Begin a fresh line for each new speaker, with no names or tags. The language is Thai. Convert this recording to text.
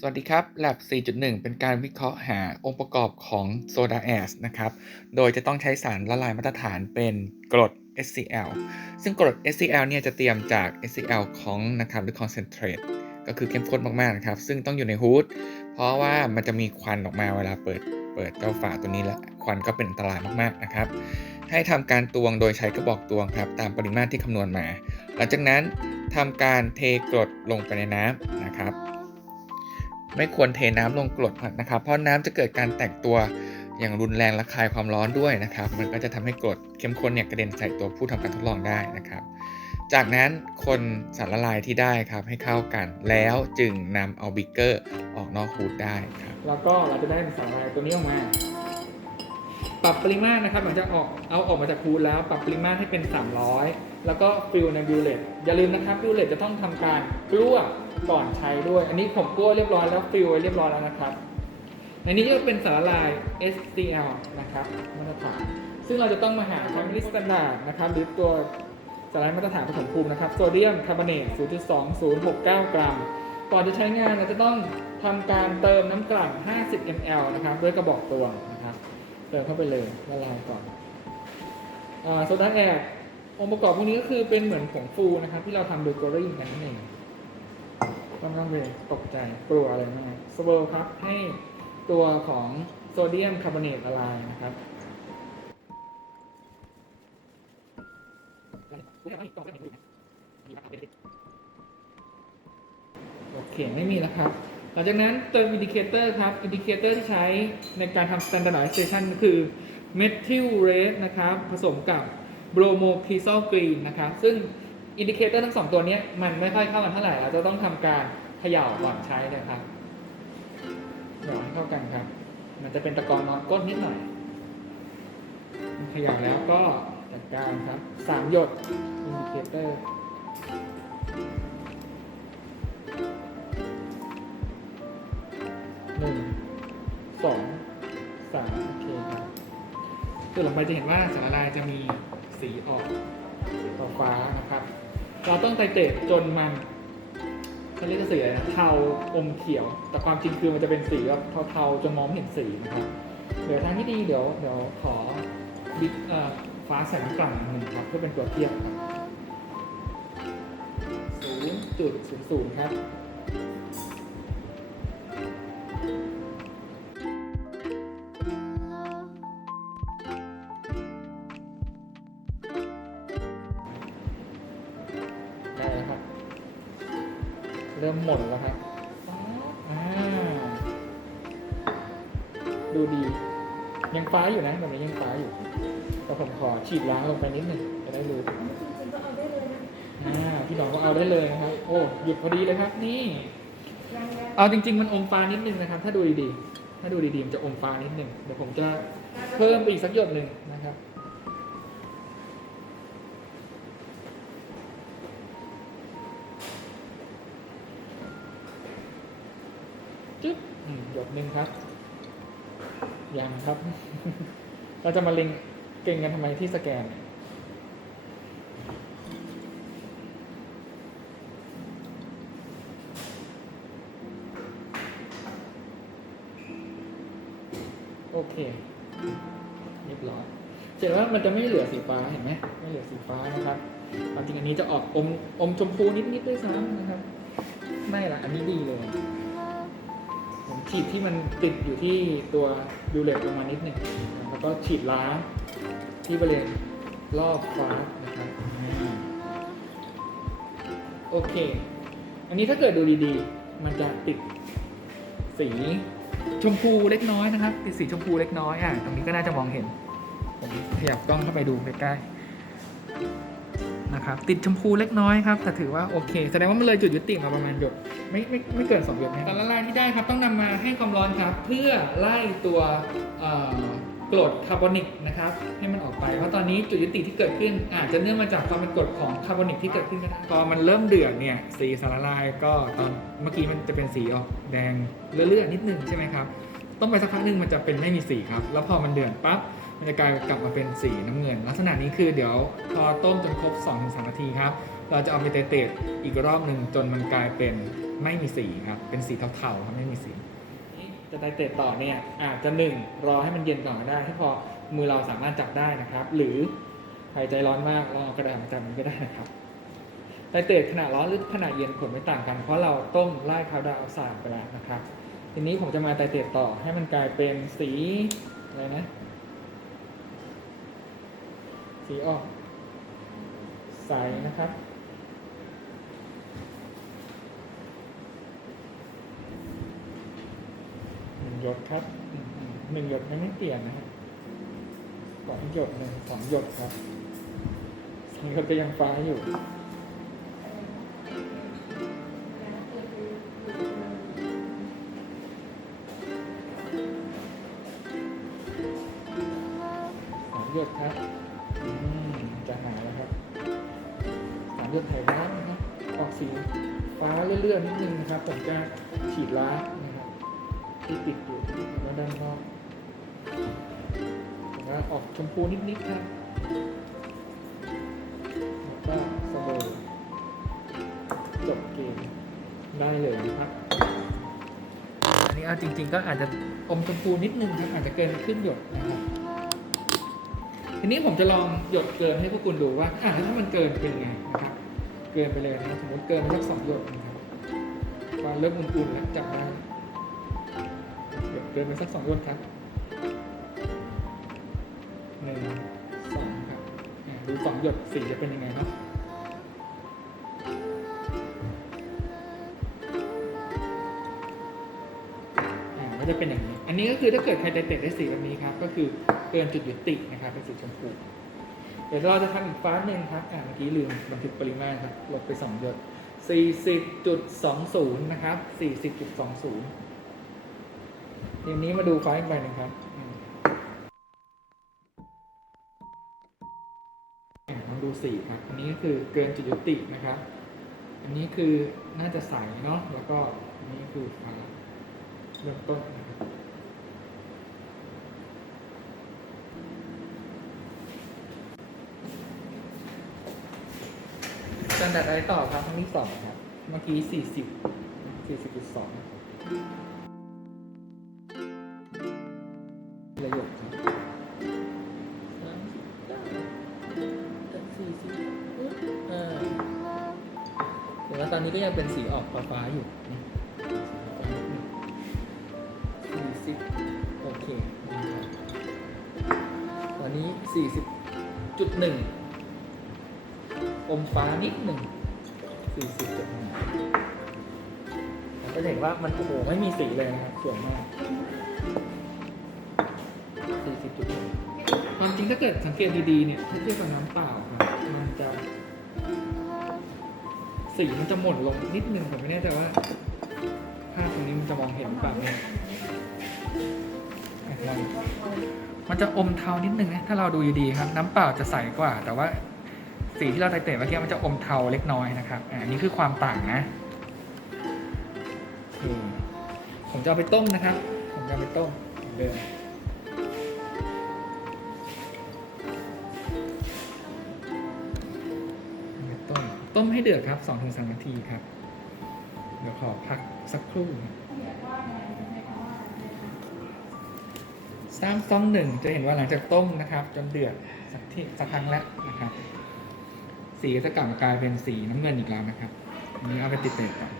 สวัสดีครับ Lab 4.1 เป็นการวิเคราะห์หาองค์ประกอบของโซดาแอสนะครับ โดยจะต้องใช้สารละลายมาตรฐานเป็นกรด HCl ซึ่งกรด HCl เนี่ยจะเตรียมจาก HCl ของนะครับหรือ concentrate ก็คือเข้มข้นมาก ๆ นะครับ ซึ่งต้องอยู่ในฮูด เพราะว่ามันจะมีควันออกมาเวลาเปิดเปิดเจ้าฝาตัวนี้แล้วควันก็เป็นอันตรายมาก ๆ นะครับ ให้ทำการตวงโดยใช้กระบอกตวงครับ ตามปริมาตรที่คำนวณมา หลังจากนั้นทำการเทกรดลงไปในน้ำนะครับ ไม่ควรเทน้ำลงกรดนะครับ เพราะน้ำจะเกิดการแตกตัวอย่างรุนแรงและคายความร้อนด้วยนะครับ มันก็จะทำให้กรดเข้มข้นเนี่ยกระเด็นใส่ตัวผู้ทำการทดลองได้นะครับ จากนั้นคนสารละลายที่ได้ครับให้เข้ากันแล้วจึงนำเอาบิกเกอร์ออกนอกฮูดได้ครับ
แล้วก็เราจะได้สารละลายตัวนี้ออกมา ปรับปริมาตรนะครับหลังจากออกเอาออกมาจากคูลแล้วปรับปริมาตรให้เป็น 300 แล้วก็ฟิลในบิวเลตอย่าลืมนะครับบิวเลตจะต้องทำการกลั้ว ก่อนใช้ด้วย อันนี้ผมกั้วเรียบร้อยแล้วฟิลไว้เรียบร้อยแล้วนะครับในนี้ก็เป็นสารละลาย SCL นะครับมาตรฐานซึ่งเราจะต้องมาหา Family Standard นะครับหรือตัวสารละลายมาตรฐานผสมภูมินะครับโซเดียมคาร์บอเนต 0.2069 กรัม ก่อนจะใช้งานเราจะต้องทำการเติมน้ำกลั่น 50 ml นะครับด้วยกระบอกตวงนะครับเติมเข้าไปเลยละลายก่อนโซดาแอดองค์ประกอบพวกนี้ก็คือเป็นเหมือนผงฟูนะครับที่เราทำโดยกรี่กันนั่นเอง ต้องต้องเลยตกใจกลัวอะไรมากสเบิลครับให้ตัวของโซเดียมคาร์บอเนตละลายนะครับโอเคไม่มีแล้วครับหลังจากนั้นเติมอินดิเคเตอร์ครับอินดิเคเตอร์ที่ใช้ในการทำ standardization คือ methyl red นะครับ ผสมกับ bromo p r e s o l green นะครับ ซึ่ง อินดิเคเตอร์ทั้งสองตัวนี้มันไม่ค่อยเข้ากันเท่าไหร่เราจะต้องทำการเขย่าก่อนใช้นะครับเขย่าให้เข้ากันครับ มันจะเป็นตะกอนนอนก้นนิดหน่อยเขย่าแล้วก็จัดการครับสามหยดอินดิเคเตอร์หนึ่งสองสามโอเคครับตัวลงไปจะเห็นว่าสารละลายจะมีสีออกฟ้าฟ้าครับ เราต้องไตเตะจนมันเขาเรียกว่าสีอะไรนะเทาอมเขียว แต่ความจริงคือมันจะเป็นสีแบบเทาๆจนมองไม่เห็นสีนะครับเดี๋ยวทางที่ดีเดี๋ยวเดี๋ยวขอบิ๊กฟ้าใส่น้ำกลั่นหนึ่งครับเพื่อเป็นตัวเทียบครับศูนย์จุดศูนย์ศูนย์ครับ หมดแล้วครับอ่าดูดี ยังฟ้าอยู่นะแบบนี้ยังฟ้าอยู่แต่ผมขอฉีดล้างลงไปนิดหนึ่งจะได้รู้อ่าพี่น้องก็เอาได้เลยนะครับ โอ้หยุดพอดีเลยครับ นี่ เอาจริง ๆ มันอมฟ้านิดนึงนะครับ ถ้าดูดีๆ ถ้าดูดีๆมันจะอมฟ้านิดนึงเดี๋ยวผมจะเพิ่มไปอีกสักหยดหนึ่งนะครับจึ๊บอืมหยดห นึ่งครับยังครับ เราจะมาเล็งเก่งกันทำไมที่สแกน โอเคเรียบร้อยเห็นว่ามันจะไม่เหลือสีฟ้าเห็นไหมไม่เหลือสีฟ้านะครับความจริงอันนี้จะออกอมอมชมพูนิดๆด้วยซ้ำนะครับ ไม่ละอันนี้ดีเลย ฉีดที่มันติดอยู่ที่ตัวดูเลตลงมานิดหนึ่งแล้วก็ฉีดล้างที่บริเวณรอบฟ้านะครับโอเค อันนี้ถ้าเกิดดูดีๆ มันจะติดสีชมพูเล็กน้อยนะครับ ติดสีชมพูเล็กน้อยอะตรงนี้ก็น่าจะมองเห็นผมขยับกล้องเข้าไปดูใกล้ๆ นะครับติดชมพูเล็กน้อยครับแต่ถือว่าโอเค แสดงว่ามันเลยจุดยุติมาประมาณหยดไม่ไม่ไม่เกินสองหยดนะสารละลายที่ได้ครับต้องนำมาให้ความร้อนครับ เพื่อไล่ตัวเอ่อกรดคาร์บอนิกนะครับให้มันออกไป เพราะตอนนี้จุดยุติที่เกิดขึ้น อาจจะเนื่องมาจากความเป็นกรดของคาร์บอนิกที่เกิดขึ้นก็ได้พอมันเริ่มเดือดเนี่ยสีสารละลายก็ตอนเมื่อกี้มันจะเป็นสีออกแดงเลื่อนๆนิดนึงใช่ไหมครับต้องไปสักพักหนึ่งมันจะเป็นไม่มีสีครับ แล้วพอมันเดือดปั๊บ มันจะกลายกลับมาเป็นสีน้ำเงิน ลักษณะนี้คือเดี๋ยวพอต้มจนครบ 2-3 นาทีครับ เราจะเอาไปเตะๆอีกรอบหนึ่งจนมันกลายเป็นไม่มีสีครับ เป็นสีเทาๆครับไม่มีสีจะไตเตะต่อเนี่ยอาจจะหนึ่งรอให้มันเย็นก่อนก็ได้ ให้พอมือเราสามารถจับได้นะครับ หรือใครใจร้อนมากเราเอากระดาษมาจับมันก็ได้นะครับไตเตะขณะร้อนหรือขณะเย็นผลไม่ต่างกัน เพราะเราต้มไล่คาร์บอนไดออกไซด์ไปแล้วนะครับ ทีนี้ผมจะมาไตเตะต่อให้มันกลายเป็นสีอะไรนะ สีออกใสนะครับ หนึ่งหยดครับ หนึ่งหยดยังไม่เปลี่ยนนะครับสองหยดหนึ่งสองหยดครับสองหยดก็ยังฟ้าอยู่สามหยดครับ จะหายแล้วครับสามหยดไถ่ล้างนะครับออกสีฟ้าเลื่อนๆนิดนึงนะครับผมจะฉีดล้างนะครับที่ติดอยู่แล้วด้านนอกผมว่าออกชมพูนิดๆครับแล้วก็สโลจบเกมได้เลยนะครับอันนี้เอาจริง ๆ ก็อาจจะอมชมพูนิดนึงครับอาจจะเกินครึ่งหยดนะครับ ทีนี้ผมจะลองหยดเกินให้พวกคุณดูว่าอะแล้วถ้ามันเกินเป็นไงนะครับ เกินไปเลยนะสมมติเกินไปสักสองหยดนะครับควาเริ่มอุ่นๆแล้วจับได้หยดเกินไปสักสองหยดครับหนึ่งสองครับดูสองหยดสีจะเป็นยังไงครับ จะเป็นอย่างนี้ อันนี้ก็คือถ้าเกิดใครไตเตะได้สีแบบนี้ครับ ก็คือเกินจุดยุตินะครับเป็นสีชมพู เดี๋ยวเราจะทำอีกฟ้าหนึ่งครับอ่าเมื่อกี้ลืมบันทึกปริมาณครับ ลบไปสองหยด40.20 นะครับ 40.20 ทีนี้มาดูฟ้าอีกใบหนึ่งครับลองดูสีครับ อันนี้ก็คือเกินจุดยุตินะครับ อันนี้คือน่าจะใสเนาะ แล้วก็อันนี้คือฟ้า เริ่มต้นนะครับสแตนดาร์ดอะไรต่อครับครั้งที่สองครับ เมื่อกี้สี่สิบสี่สิบจุดสองประโยคครับสามสิบเก้าสี่สิบอ่าเดี๋ยวว่าตอนนี้ก็ยังเป็นสีออกฟ้าๆอยู่นะ 40.1 อมฟ้านิดหนึ่ง40.1แล้วก็เห็นว่ามันโอ้โหไม่มีสีเลยนะสวยมาก40.1ความจริงถ้าเกิดสังเกตดีๆเนี่ยถ้าเทียบกับน้ำเปล่าครับมันจะ สีมันจะหม่นลงนิดหนึ่งผมไม่แน่ใจว่าภาพตรงนี้มันจะมองเห็นแบบอเนี่ มันจะอมเทานิดนึงนะถ้าเราดูดีๆครับ น้ำเปล่าจะใสกว่า แต่ว่าสีที่เราไตเตะเมื่อกี้มันจะอมเทาเล็กน้อยนะครับอ่านี่คือความต่างนะผมจะเอาไปต้มนะครับ ผมจะเอาไปต้มเดือดิมต้ม ต้มให้เดือดครับ2-3นาทีครับ เดี๋ยวขอพักสักครู่ สามสองหนึ่งจะเห็นว่าหลังจากต้มนะครับ จนเดือดสักที่สักครั้งแล้วนะครับ สีจะกลับมากลายเป็นสีน้ำเงินอีกแล้วนะครับนนี้เอาไปติดเตะก่อน